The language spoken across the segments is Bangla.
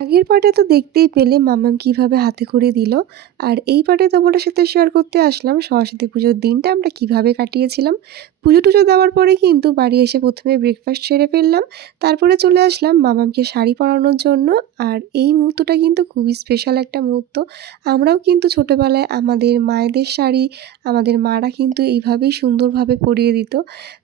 আগের পার্টে তো দেখতেই পেলে মাম্মাম কিভাবে হাতে করে দিল। আর এই পার্টে তোমাদের সাথে শেয়ার করতে আসলাম সরস্বতী পুজোর দিনটা আমরা কিভাবে কাটিয়েছিলাম। পুজো টুজো দেওয়ার পরে কিন্তু বাড়ি এসে প্রথমে ব্রেকফাস্ট সেরে ফেললাম। তারপরে চলে আসলাম মামামকে শাড়ি পরানোর জন্য। আর এই মুহূর্তটা কিন্তু খুবই স্পেশাল একটা মুহূর্ত। আমরাও কিন্তু ছোটোবেলায় আমাদের মায়েদের শাড়ি আমাদের মারা কিন্তু এইভাবেই সুন্দরভাবে পরিয়ে দিত।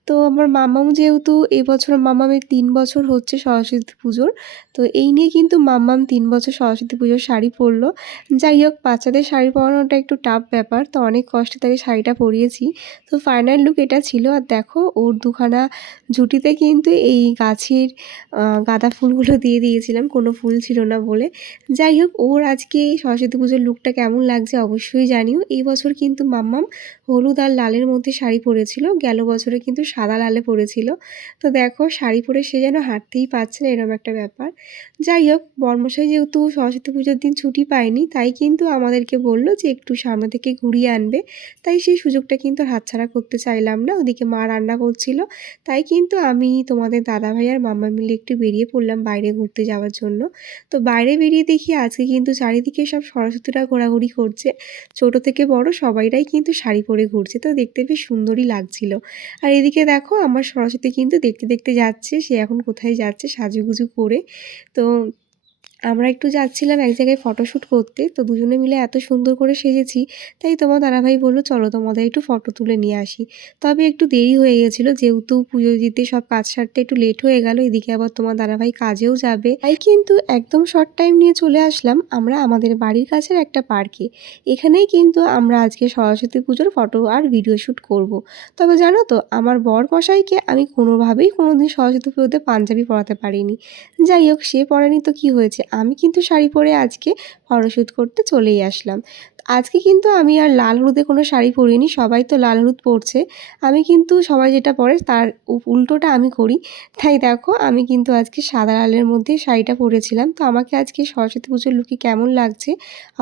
তো আমার মামাম যেহেতু এবছর মামামের 3 বছর হচ্ছে সরস্বতী পুজোর, তো এই নিয়ে কিন্তু মাম্মাম 3 বছর সরস্বতী পুজোর শাড়ি পরলো। যাই হোক, বাচ্চাদের শাড়ি পরানোটা একটু টাফ ব্যাপার, তো অনেক কষ্টে তাকে শাড়িটা পরিয়েছি। তো ফাইনাল লুক এটা ছিল। আর দেখো ওর দুখানা ঝুঁটিতে কিন্তু এই গাছের গাঁদা ফুলগুলো দিয়ে দিয়েছিলাম, কোনো ফুল ছিল না বলে। যাই হোক, ওর আজকে সরস্বতী পুজোর লুকটা কেমন লাগছে অবশ্যই জানিও। এই বছর কিন্তু মাম্মাম হলুদ আর লালের মধ্যে শাড়ি পরেছিল, গেল বছরে কিন্তু সাদা লালে পরেছিল। তো দেখো শাড়ি পরে সে যেন হাঁটতেই পারছে না, এরকম একটা ব্যাপার। যাই হোক, বর্মশাই যেহেতু সরস্বতী পুজোর দিন ছুটি পায়নি, তাই কিন্তু আমাদেরকে বলল যে একটু সামনে থেকে ঘুরিয়ে আনবে। তাই সেই সুযোগটা কিন্তু হাতছাড়া করতে চাইলাম না। ওদিকে মা রান্না করছিল, তাই কিন্তু আমি তোমাদের দাদাভাই আর মাম্মা মিলে একটু বেরিয়ে পড়লাম বাইরে ঘুরতে যাওয়ার জন্য। তো বাইরে বেরিয়ে দেখি আজকে কিন্তু চারিদিকে সব সরস্বতীরা ঘোরাঘুরি করছে, ছোট থেকে বড় সবাইরাই কিন্তু শাড়ি পরে ঘুরছে। তো দেখতে বেশ সুন্দরই লাগছিল। আর এদিকে দেখো আমার সরস্বতী কিন্তু দেখতে দেখতে যাচ্ছে, সে এখন কোথায় যাচ্ছে সাজুগুজু করে। তো আমরা একটু যাচ্ছিলাম এক জায়গায় ফটোশ্যুট করতে, তো দুজনে মিলে এত সুন্দর করে সেজেছি, তাই তোমার দাদাভাই বললো চলো তোমাদের একটু ফটো তুলে নিয়ে আসি। তবে একটু দেরি হয়ে গেছিলো, যেহেতু পুজো দিতে সব কাজ সারতে একটু লেট হয়ে গেল, এদিকে আবার তোমার দাদাভাই কাজেও যাবে, তাই কিন্তু একদম শর্ট টাইম নিয়ে চলে আসলাম আমরা আমাদের বাড়ির কাছের একটা পার্কে। এখানেই কিন্তু আমরা আজকে সরস্বতী পুজোর ফটো আর ভিডিও শ্যুট করব। তবে জানো তো, আমার বর মশাইকে আমি কোনোভাবেই কোনোদিন সরস্বতী পুজোতে পাঞ্জাবি পরাতে পারিনি। যাই হোক, সে পরেনি তো কি হয়েছে, আমি কিন্তু শাড়ি পরে আজকে ফটোশ্যুট করতে চলেই আসলাম। আজকে কিন্তু আমি আর লাল হলুদে কোনো শাড়ি পরিনি, সবাই তো লাল হলুদ পরছে। আমি কিন্তু সবাই যেটা পরে তার উল্টোটা আমি করি। তাই দেখো আমি কিন্তু আজকে সাদা লালের মধ্যে শাড়িটা পরেছিলাম। তো আমাকে আজকে সরস্বতী পুজোর লুকে কেমন লাগছে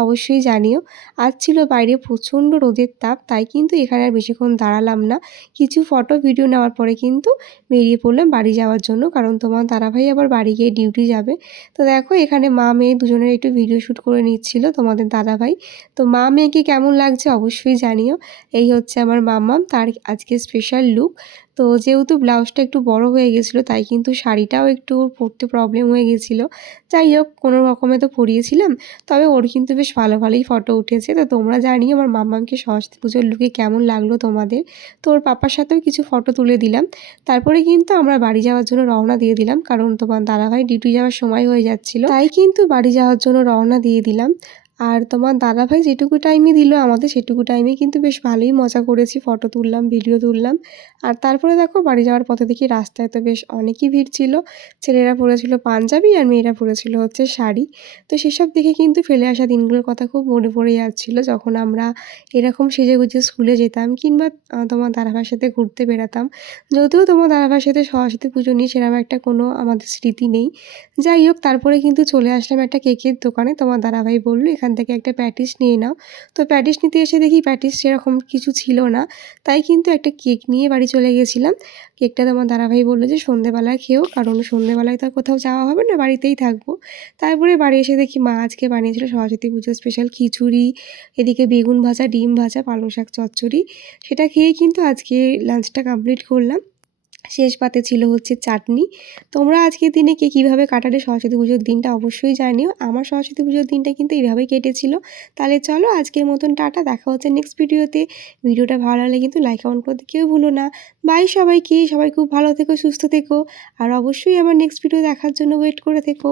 অবশ্যই জানিও। আজ ছিল বাইরে প্রচণ্ড রোদের তাপ, তাই কিন্তু এখানে আর বেশিক্ষণ দাঁড়ালাম না। কিছু ফটো ভিডিও নেওয়ার পরে কিন্তু বেরিয়ে পড়লাম বাড়ি যাওয়ার জন্য, কারণ তোমার দাদাভাই আবার বাড়ি গিয়ে ডিউটি যাবে। তো দেখো এখানে মা মেয়ে দুজনের একটু ভিডিও শ্যুট করে নিচ্ছিল তোমাদের দাদাভাই। তো মা মেয়েকে কেমন লাগছে অবশ্যই জানিও। এই হচ্ছে আমার মাম্মাম, তার আজকে স্পেশাল লুক। তো যেহেতু ব্লাউজটা একটু বড় হয়ে গেছিলো, তাই কিন্তু শাড়িটাও একটু পরতে প্রবলেম হয়ে গেছিলো। যাই হোক, কোনো রকমে তো পরিয়েছিলাম। তবে ওর কিন্তু বেশ ভালো ভালোই ফটো উঠেছে। তো তোমরা জানিও আমার মাম্মামকে সরস্বতী পুজোর লুকে কেমন লাগলো তোমাদের। তো ওর পাপার সাথেও কিছু ফটো তুলে দিলাম। তারপরে কিন্তু আমরা বাড়ি যাওয়ার জন্য রওনা দিয়ে দিলাম, কারণ তোমার দাদাভাই ডিউটি যাওয়ার সময় হয়ে যাচ্ছিল, তাই কিন্তু বাড়ি যাওয়ার জন্য রওনা দিয়ে দিলাম। আর তোমার দাদাভাই যেটুকু টাইমে দিল আমাদের, সেটুকু টাইমে কিন্তু বেশ ভালোই মজা করেছি, ফটো তুললাম, ভিডিও তুললাম। আর তারপরে দেখো বাড়ি যাওয়ার পথে দেখি রাস্তায় তো বেশ অনেকই ভিড় ছিল। ছেলেরা পরেছিল পাঞ্জাবি আর মেয়েরা পরেছিল হচ্ছে শাড়ি। তো সেসব দেখে কিন্তু ফেলে আসা দিনগুলোর কথা খুব মনে পড়ে যাচ্ছিল, যখন আমরা এরকম সেজেগুজে স্কুলে যেতাম, কিংবা তোমার দাদাভাইয়ের সাথে ঘুরতে বেরাতাম। যদিও তোমার দাদাভাইয়ের সাথে সরস্বতী পুজো নিয়ে সেরকম একটা কোনো আমাদের স্মৃতি নেই। যাই হোক, তারপরে কিন্তু চলে আসলাম একটা কেকের দোকানে। তোমার দাদাভাই বলল এখান থেকে একটা প্যাটিস নিয়ে নাও। তো প্যাটিস নিতে এসে দেখি প্যাটিস সেরকম কিছু ছিল না, তাই কিন্তু একটা কেক নিয়ে বাড়ি চলে গেছিলাম। কেকটা তোমার দাদাভাই বললো যে সন্ধেবেলায় খেও, কারণ সন্ধেবেলায় তো আর কোথাও যাওয়া হবে না, বাড়িতেই থাকবো। তারপরে বাড়ি এসে দেখি মা আজকে বানিয়েছিল সরস্বতী পুজোর স্পেশাল খিচুড়ি, এদিকে বেগুন ভাজা, ডিম ভাজা, পালং শাক চচ্চড়ি। সেটা খেয়েই কিন্তু আজকে লাঞ্চটা কমপ্লিট করলাম। শেষ পাতে ছিল হচ্ছে চাটনি। তোমরা আজকের দিনে কে কীভাবে কাটালে সরস্বতী পুজোর দিনটা অবশ্যই জানিও। আমার সরস্বতী পুজোর দিনটা কিন্তু এইভাবেই কেটেছিল। তাহলে চলো আজকের মতন টাটা, দেখা হচ্ছে নেক্সট ভিডিওতে। ভিডিওটা ভালো লাগলে কিন্তু লাইক কমেন্ট করতে কেউ ভুলো না। বাই সবাইকে, সবাই খুব ভালো থেকো, সুস্থ থেকো। আর অবশ্যই আমার নেক্সট ভিডিও দেখার জন্য ওয়েট করে থেকো।